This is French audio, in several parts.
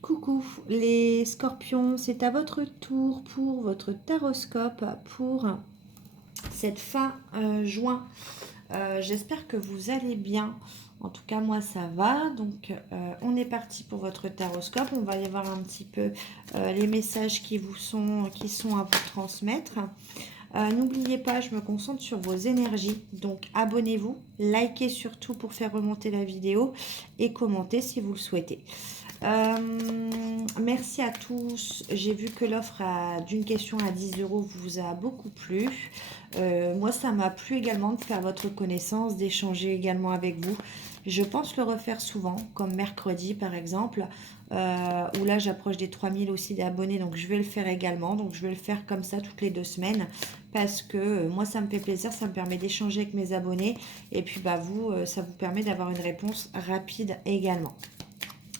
Coucou les scorpions, c'est à votre tour pour votre taroscope pour cette fin juin. J'espère que vous allez bien. En tout cas, moi ça va. Donc, on est parti pour votre taroscope. On va y voir un petit peu les messages qui sont à vous transmettre. N'oubliez pas, je me concentre sur vos énergies. Donc, abonnez-vous, likez surtout pour faire remonter la vidéo et commentez si vous le souhaitez. Merci à tous. J'ai vu que l'offre d'une question à 10 € vous a beaucoup plu. Moi, ça m'a plu également de faire votre connaissance, d'échanger également avec vous. Je pense le refaire souvent, comme mercredi par exemple, où là j'approche des 3000 aussi d'abonnés, donc je vais le faire également. Donc je vais le faire comme ça toutes les 2 semaines parce que moi ça me fait plaisir, ça me permet d'échanger avec mes abonnés et puis bah vous, ça vous permet d'avoir une réponse rapide également.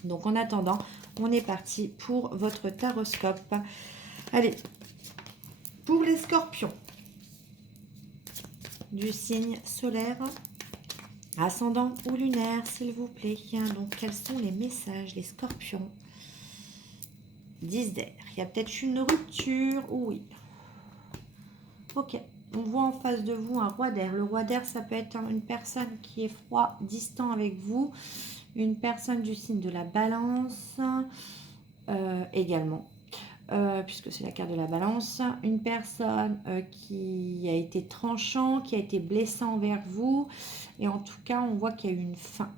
Donc en attendant, on est parti pour votre taroscope. Allez, pour les scorpions, du signe solaire, ascendant ou lunaire, s'il vous plaît. Donc quels sont les messages, les scorpions? 10 d'air. Il y a peut-être une rupture, oui. Ok, on voit en face de vous un roi d'air. Le roi d'air, ça peut être une personne qui est froid, distant avec vous. Une personne du signe de la balance également. Puisque c'est la carte de la balance, une personne qui a été tranchant, qui a été blessant envers vous, et en tout cas on voit qu'il y a eu une fin.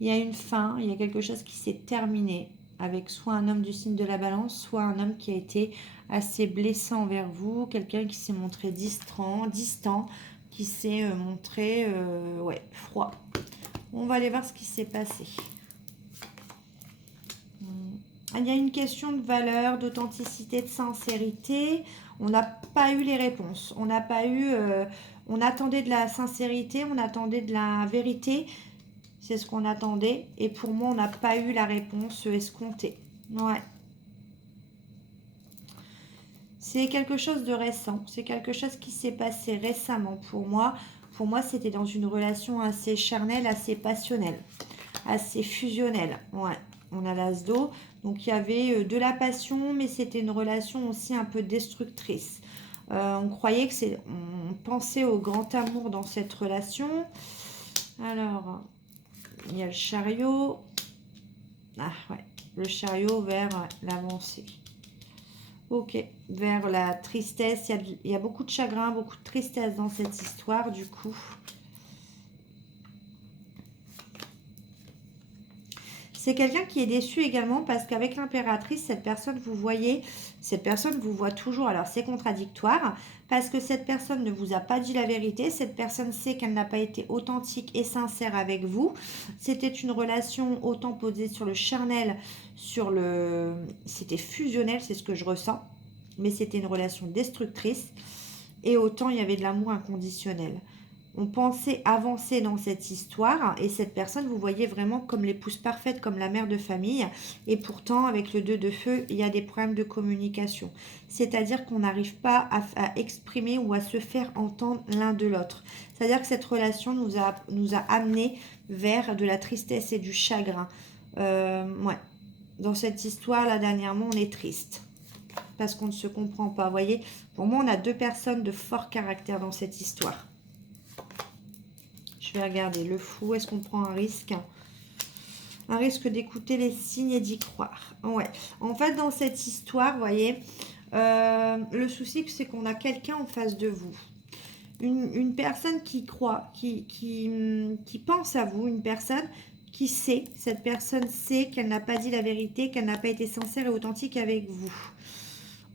Il y a une fin, il y a quelque chose qui s'est terminé avec soit un homme du signe de la balance, soit un homme qui a été assez blessant envers vous, quelqu'un qui s'est montré distant, qui s'est montré froid. On va aller voir ce qui s'est passé. Il y a une question de valeur, d'authenticité, de sincérité. On n'a pas eu les réponses. On n'a pas eu... on attendait de la sincérité, on attendait de la vérité. C'est ce qu'on attendait. Et pour moi, on n'a pas eu la réponse escomptée. Ouais. C'est quelque chose de récent. C'est quelque chose qui s'est passé récemment pour moi. Pour moi, c'était dans une relation assez charnelle, assez passionnelle, assez fusionnelle. Ouais. On a l'as d'eau. Donc il y avait de la passion, mais c'était une relation aussi un peu destructrice. On croyait que c'est... On pensait au grand amour dans cette relation. Alors, il y a le chariot. Ah ouais, le chariot vers l'avancée. Ok, vers la tristesse. Il y a beaucoup de chagrin, beaucoup de tristesse dans cette histoire du coup. C'est quelqu'un qui est déçu également parce qu'avec l'impératrice, cette personne vous voit toujours. Alors c'est contradictoire parce que cette personne ne vous a pas dit la vérité. Cette personne sait qu'elle n'a pas été authentique et sincère avec vous. C'était une relation autant posée sur le charnel, c'était fusionnel, c'est ce que je ressens. Mais c'était une relation destructrice et autant il y avait de l'amour inconditionnel. On pensait avancer dans cette histoire et cette personne, vous voyez vraiment comme l'épouse parfaite, comme la mère de famille. Et pourtant, avec le 2 de feu, il y a des problèmes de communication. C'est-à-dire qu'on n'arrive pas à exprimer ou à se faire entendre l'un de l'autre. C'est-à-dire que cette relation nous a amené vers de la tristesse et du chagrin. Ouais. Dans cette histoire, là, dernièrement, on est triste. Parce qu'on ne se comprend pas. Vous voyez, pour moi, on a deux personnes de fort caractère dans cette histoire. Je vais regarder le fou. Est-ce qu'on prend un risque? Un risque d'écouter les signes et d'y croire. Ouais. En fait, dans cette histoire, vous voyez, le souci, c'est qu'on a quelqu'un en face de vous. Une personne qui croit, qui pense à vous, une personne qui sait, cette personne sait qu'elle n'a pas dit la vérité, qu'elle n'a pas été sincère et authentique avec vous.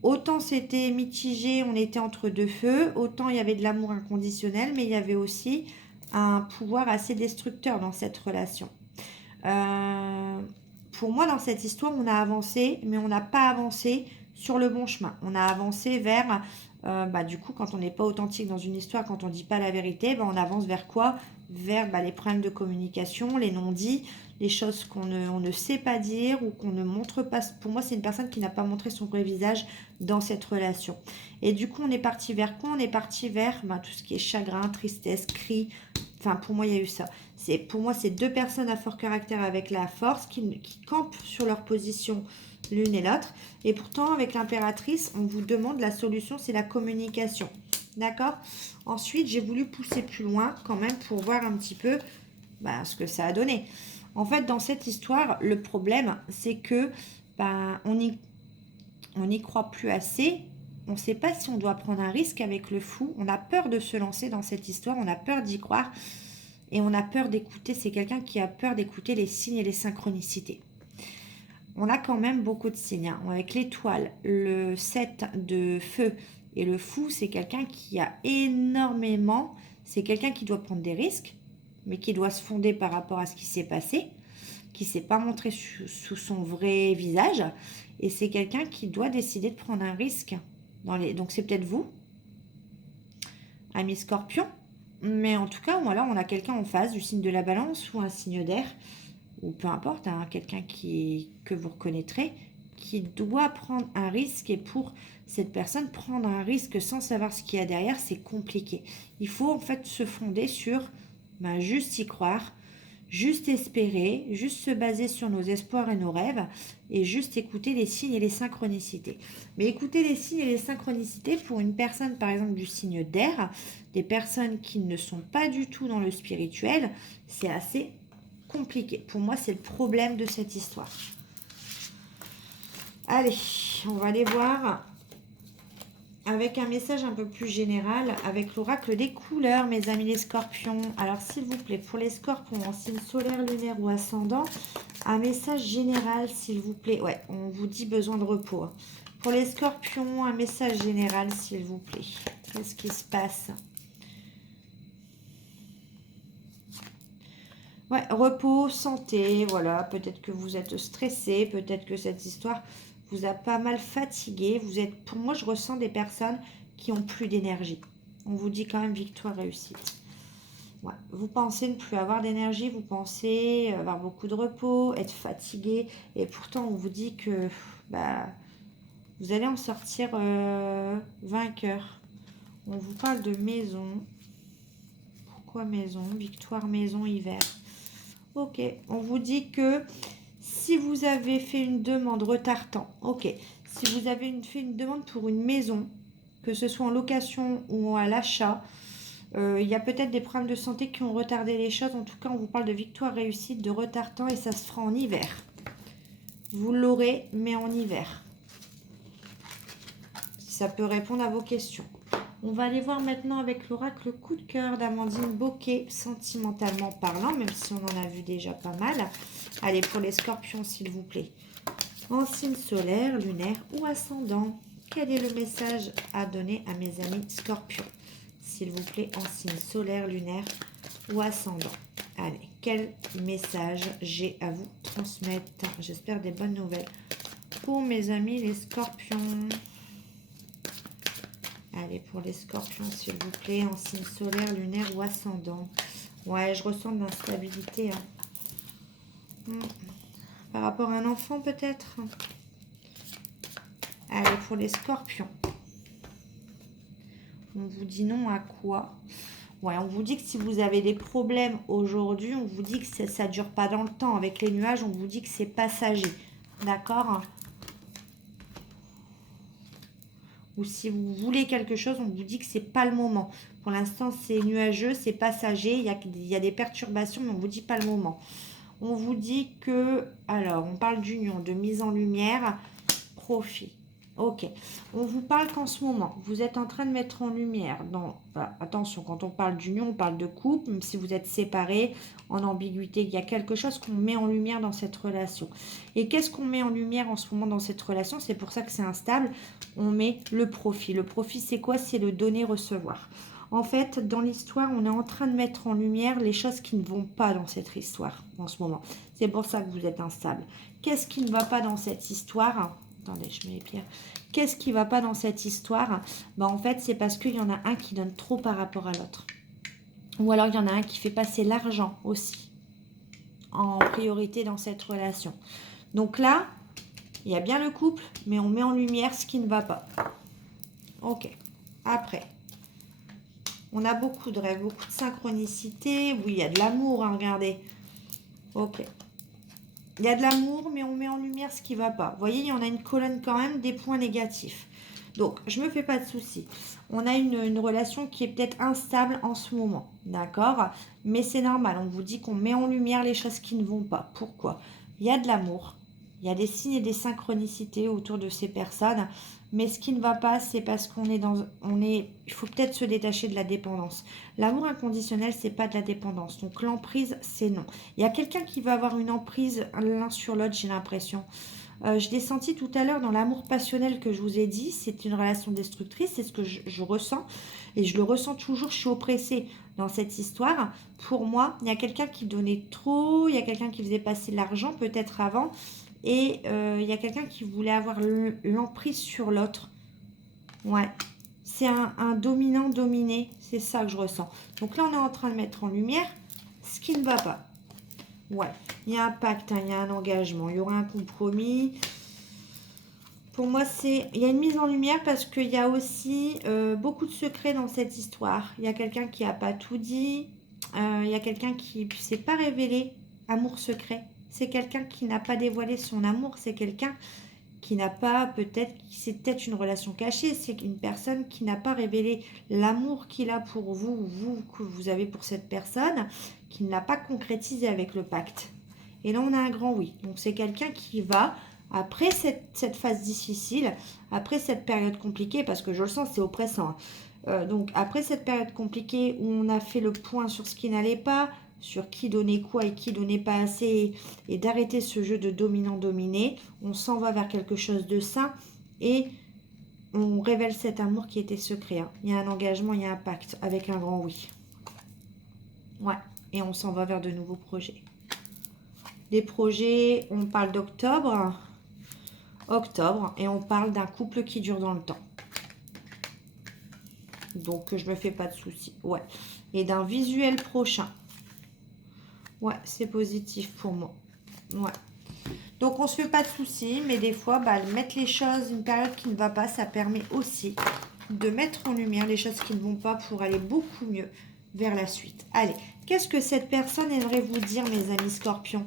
Autant c'était mitigé, on était entre deux feux, autant il y avait de l'amour inconditionnel, mais il y avait aussi un pouvoir assez destructeur dans cette relation. Pour moi, dans cette histoire, on a avancé, mais on n'a pas avancé sur le bon chemin. On a avancé vers, du coup, quand on n'est pas authentique dans une histoire, quand on ne dit pas la vérité, on avance vers quoi? Vers les problèmes de communication, les non-dits, les choses qu'on ne sait pas dire ou qu'on ne montre pas. Pour moi, c'est une personne qui n'a pas montré son vrai visage dans cette relation. Et du coup, on est parti vers quoi? On est parti vers tout ce qui est chagrin, tristesse, cris, Enfin, pour moi, il y a eu ça. Pour moi, c'est deux personnes à fort caractère avec la force qui campent sur leur position l'une et l'autre. Et pourtant, avec l'impératrice, on vous demande la solution, c'est la communication. D'accord? Ensuite, j'ai voulu pousser plus loin quand même pour voir un petit peu ce que ça a donné. En fait, dans cette histoire, le problème, c'est que on n'y croit plus assez. On ne sait pas si on doit prendre un risque avec le fou. On a peur de se lancer dans cette histoire. On a peur d'y croire. Et on a peur d'écouter. C'est quelqu'un qui a peur d'écouter les signes et les synchronicités. On a quand même beaucoup de signes. Hein. Avec l'étoile, le 7 de feu et le fou, c'est quelqu'un qui a énormément... C'est quelqu'un qui doit prendre des risques, mais qui doit se fonder par rapport à ce qui s'est passé, qui ne s'est pas montré sous son vrai visage. Et c'est quelqu'un qui doit décider de prendre un risque. Donc c'est peut-être vous, ami Scorpion. Mais en tout cas, ou alors on a quelqu'un en face du signe de la balance ou un signe d'air, ou peu importe, hein, quelqu'un que vous reconnaîtrez, qui doit prendre un risque. Et pour cette personne, prendre un risque sans savoir ce qu'il y a derrière, c'est compliqué. Il faut en fait se fonder sur juste y croire, juste espérer, juste se baser sur nos espoirs et nos rêves, et juste écouter les signes et les synchronicités. Mais écouter les signes et les synchronicités pour une personne, par exemple, du signe d'air, des personnes qui ne sont pas du tout dans le spirituel, c'est assez compliqué. Pour moi, c'est le problème de cette histoire. Allez, on va aller voir avec un message un peu plus général, avec l'oracle des couleurs, mes amis les scorpions. Alors, s'il vous plaît, pour les scorpions en signe solaire, lunaire ou ascendant, un message général, s'il vous plaît. Ouais, on vous dit besoin de repos. Hein. Pour les scorpions, un message général, s'il vous plaît. Qu'est-ce qui se passe? Ouais, repos, santé, voilà. Peut-être que vous êtes stressé, peut-être que cette histoire vous a pas mal fatigué. Pour moi, je ressens des personnes qui ont plus d'énergie. On vous dit quand même victoire, réussite. Ouais. Vous pensez ne plus avoir d'énergie, vous pensez avoir beaucoup de repos, être fatigué. Et pourtant, on vous dit que vous allez en sortir vainqueur. On vous parle de maison. Pourquoi maison? Victoire, maison, hiver. Ok, on vous dit que si vous avez fait une demande retardant, ok, si vous avez fait une demande pour une maison, que ce soit en location ou à l'achat, il y a peut-être des problèmes de santé qui ont retardé les choses. En tout cas, on vous parle de victoire réussite, de retardant, et ça se fera en hiver. Vous l'aurez, mais en hiver. Ça peut répondre à vos questions. On va aller voir maintenant avec l'oracle coup de cœur d'Amandine Bocquet, sentimentalement parlant, même si on en a vu déjà pas mal. Allez, pour les scorpions, s'il vous plaît. En signe solaire, lunaire ou ascendant, quel est le message à donner à mes amis scorpions? S'il vous plaît, en signe solaire, lunaire ou ascendant. Allez, quel message j'ai à vous transmettre? J'espère des bonnes nouvelles pour mes amis les scorpions. Allez, pour les scorpions, s'il vous plaît, en signe solaire, lunaire ou ascendant. Ouais, je ressens de l'instabilité. Hein. Par rapport à un enfant, peut-être. Allez, pour les scorpions. On vous dit non à quoi? Ouais, on vous dit que si vous avez des problèmes aujourd'hui, on vous dit que ça ne dure pas dans le temps. Avec les nuages, on vous dit que c'est passager. D'accord? Ou si vous voulez quelque chose, on vous dit que c'est pas le moment. Pour l'instant, c'est nuageux, c'est passager, il y a des perturbations, mais on vous dit pas le moment. On vous dit que, alors, on parle d'union, de mise en lumière, profit. Ok. On vous parle qu'en ce moment, vous êtes en train de mettre en lumière. Attention, quand on parle d'union, on parle de couple. Même si vous êtes séparés, en ambiguïté, il y a quelque chose qu'on met en lumière dans cette relation. Et qu'est-ce qu'on met en lumière en ce moment dans cette relation? C'est pour ça que c'est instable. On met le profit. Le profit, c'est quoi? C'est le donner-recevoir. En fait, dans l'histoire, on est en train de mettre en lumière les choses qui ne vont pas dans cette histoire en ce moment. C'est pour ça que vous êtes instable. Qu'est-ce qui ne va pas dans cette histoire? Attendez, je mets les pierres. Qu'est-ce qui ne va pas dans cette histoire? En fait, c'est parce qu'il y en a un qui donne trop par rapport à l'autre. Ou alors, il y en a un qui fait passer l'argent aussi en priorité dans cette relation. Donc là, il y a bien le couple, mais on met en lumière ce qui ne va pas. Ok. Après, On a beaucoup de rêves, beaucoup de synchronicité. Oui, il y a de l'amour, hein, regardez. Ok. Il y a de l'amour, mais on met en lumière ce qui ne va pas. Vous voyez, il y en a une colonne quand même des points négatifs. Donc, je ne me fais pas de soucis. On a une relation qui est peut-être instable en ce moment. D'accord? Mais c'est normal. On vous dit qu'on met en lumière les choses qui ne vont pas. Pourquoi? Il y a de l'amour. Il y a des signes et des synchronicités autour de ces personnes. Mais ce qui ne va pas, c'est parce qu'on est dans... il faut peut-être se détacher de la dépendance. L'amour inconditionnel, c'est pas de la dépendance. Donc, l'emprise, c'est non. Il y a quelqu'un qui va avoir une emprise l'un sur l'autre, j'ai l'impression. Je l'ai senti tout à l'heure dans l'amour passionnel que je vous ai dit. C'est une relation destructrice, c'est ce que je ressens. Et je le ressens toujours, je suis oppressée dans cette histoire. Pour moi, il y a quelqu'un qui donnait trop, il y a quelqu'un qui faisait passer l'argent peut-être avant. Et il y a quelqu'un qui voulait avoir l'emprise sur l'autre. Ouais. C'est un dominant-dominé, c'est ça que je ressens. Donc là, on est en train de mettre en lumière ce qui ne va pas. Ouais, il y a un pacte, hein, il y a un engagement, il y aura un compromis. Pour moi, il y a une mise en lumière parce qu'il y a aussi beaucoup de secrets dans cette histoire. Il y a quelqu'un qui n'a pas tout dit, il y a quelqu'un qui ne s'est pas révélé, amour secret. C'est quelqu'un qui n'a pas dévoilé son amour, c'est quelqu'un qui n'a pas c'est peut-être une relation cachée, c'est une personne qui n'a pas révélé l'amour qu'il a pour vous, ou vous, que vous avez pour cette personne, qui ne l'a pas concrétisé avec le pacte. Et là, on a un grand oui. Donc, c'est quelqu'un qui va, après cette phase difficile, après cette période compliquée, parce que je le sens, c'est oppressant, hein. Donc, après cette période compliquée où on a fait le point sur ce qui n'allait pas, sur qui donnait quoi et qui donnait pas assez, et d'arrêter ce jeu de dominant-dominé, on s'en va vers quelque chose de sain et on révèle cet amour qui était secret, hein. Il y a un engagement, il y a un pacte avec un grand oui. Ouais, et on s'en va vers de nouveaux projets. Les projets, on parle d'octobre, et on parle d'un couple qui dure dans le temps. Donc, je me fais pas de soucis. Ouais, et d'un visuel prochain. Ouais, c'est positif pour moi. Ouais. Donc, on se fait pas de soucis, mais des fois, mettre les choses, une période qui ne va pas, ça permet aussi de mettre en lumière les choses qui ne vont pas pour aller beaucoup mieux vers la suite. Allez, qu'est-ce que cette personne aimerait vous dire, mes amis scorpions?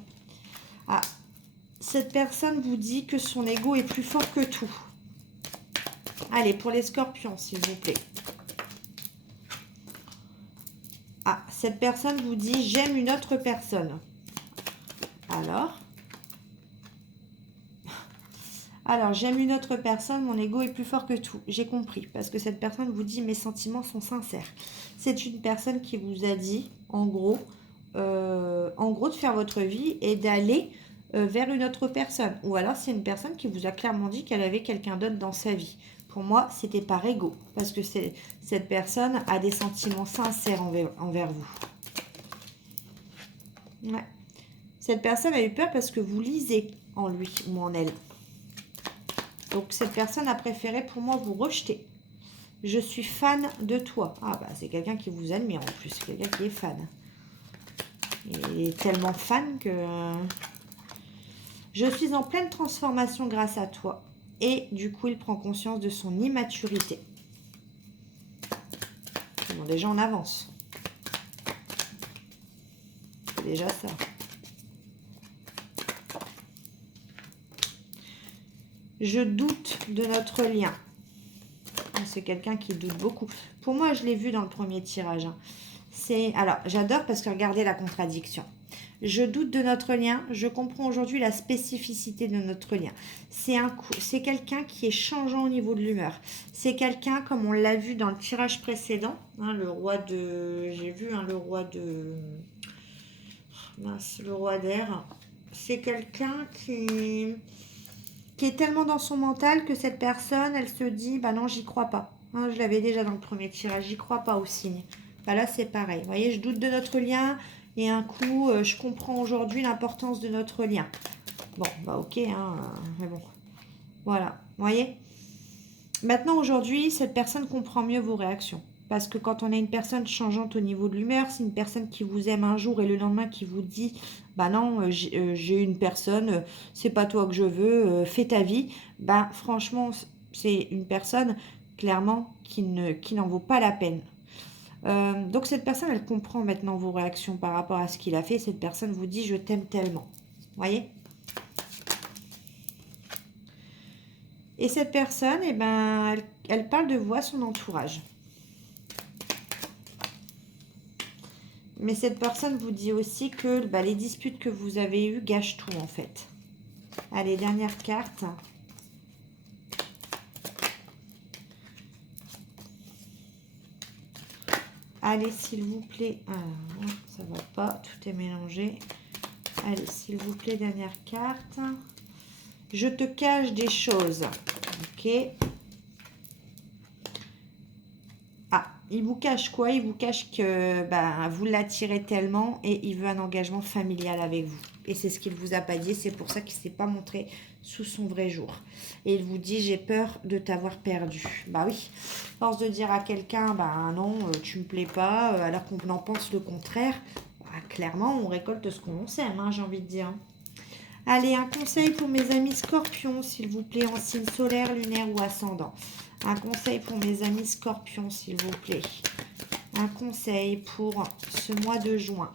Ah, cette personne vous dit que son ego est plus fort que tout. Allez, pour les scorpions, s'il vous plaît. Ah, cette personne vous dit « J'aime une autre personne ». Alors, j'aime une autre personne, mon ego est plus fort que tout. J'ai compris, parce que cette personne vous dit « Mes sentiments sont sincères ». C'est une personne qui vous a dit, en gros, de faire votre vie et d'aller vers une autre personne. Ou alors, c'est une personne qui vous a clairement dit qu'elle avait quelqu'un d'autre dans sa vie. Pour moi, c'était par ego, parce que cette personne a des sentiments sincères envers vous. Ouais. Cette personne a eu peur parce que vous lisez en lui ou en elle. Donc, cette personne a préféré, pour moi, vous rejeter. Je suis fan de toi. Ah, bah, c'est quelqu'un qui vous admire en plus. C'est quelqu'un qui est fan. Il est tellement fan que... Je suis en pleine transformation grâce à toi. Et du coup, il prend conscience de son immaturité. Bon, déjà, on avance. C'est déjà ça. Je doute de notre lien. C'est quelqu'un qui doute beaucoup. Pour moi, je l'ai vu dans le premier tirage, hein. Alors, j'adore parce que regardez la contradiction. Je doute de notre lien. Je comprends aujourd'hui la spécificité de notre lien. C'est quelqu'un qui est changeant au niveau de l'humeur. C'est quelqu'un, comme on l'a vu dans le tirage précédent, hein, le roi de... J'ai vu, hein, le roi de... Mince, le roi d'air. C'est quelqu'un qui est tellement dans son mental que cette personne, elle se dit, bah non, j'y crois pas. Hein, je l'avais déjà dans le premier tirage, j'y crois pas au signe. Bah là, c'est pareil. Vous voyez, je doute de notre lien et un coup, je comprends aujourd'hui l'importance de notre lien. Bon, bah ok, hein, mais bon. Voilà, vous voyez. Maintenant, aujourd'hui, cette personne comprend mieux vos réactions. Parce que quand on a une personne changeante au niveau de l'humeur, c'est une personne qui vous aime un jour et le lendemain qui vous dit « Bah non, j'ai une personne, c'est pas toi que je veux, fais ta vie ». Bah franchement, c'est une personne, clairement, qui n'en vaut pas la peine. Donc cette personne, elle comprend maintenant vos réactions par rapport à ce qu'il a fait. Cette personne vous dit « je t'aime tellement ». Voyez? Et cette personne, eh ben, elle parle de vous à son entourage. Mais cette personne vous dit aussi que les disputes que vous avez eues gâchent tout en fait. Allez, dernière carte. Allez, s'il vous plaît. Alors, ça va pas, tout est mélangé. Allez, s'il vous plaît, dernière carte. Je te cache des choses. Ok. Ah, il vous cache quoi? Il vous cache que vous l'attirez tellement et il veut un engagement familial avec vous. Et c'est ce qu'il ne vous a pas dit. C'est pour ça qu'il ne s'est pas montré sous son vrai jour. Et il vous dit, j'ai peur de t'avoir perdu. Bah oui, force de dire à quelqu'un, non, tu me plais pas, alors qu'on en pense le contraire. Clairement, on récolte ce qu'on sème, hein, j'ai envie de dire. Allez, un conseil pour mes amis scorpions, s'il vous plaît, en signe solaire, lunaire ou ascendant. Un conseil pour mes amis scorpions, s'il vous plaît. Un conseil pour ce mois de juin.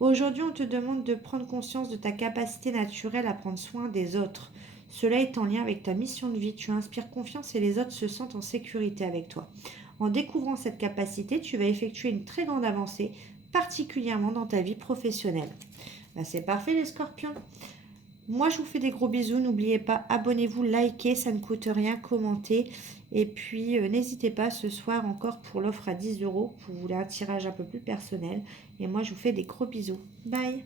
Aujourd'hui, on te demande de prendre conscience de ta capacité naturelle à prendre soin des autres. Cela est en lien avec ta mission de vie. Tu inspires confiance et les autres se sentent en sécurité avec toi. En découvrant cette capacité, tu vas effectuer une très grande avancée, particulièrement dans ta vie professionnelle. C'est parfait les scorpions. Moi, je vous fais des gros bisous. N'oubliez pas, abonnez-vous, likez, ça ne coûte rien, commentez. Et puis, n'hésitez pas ce soir encore pour l'offre à 10 €. Vous voulez un tirage un peu plus personnel. Et moi, je vous fais des gros bisous. Bye!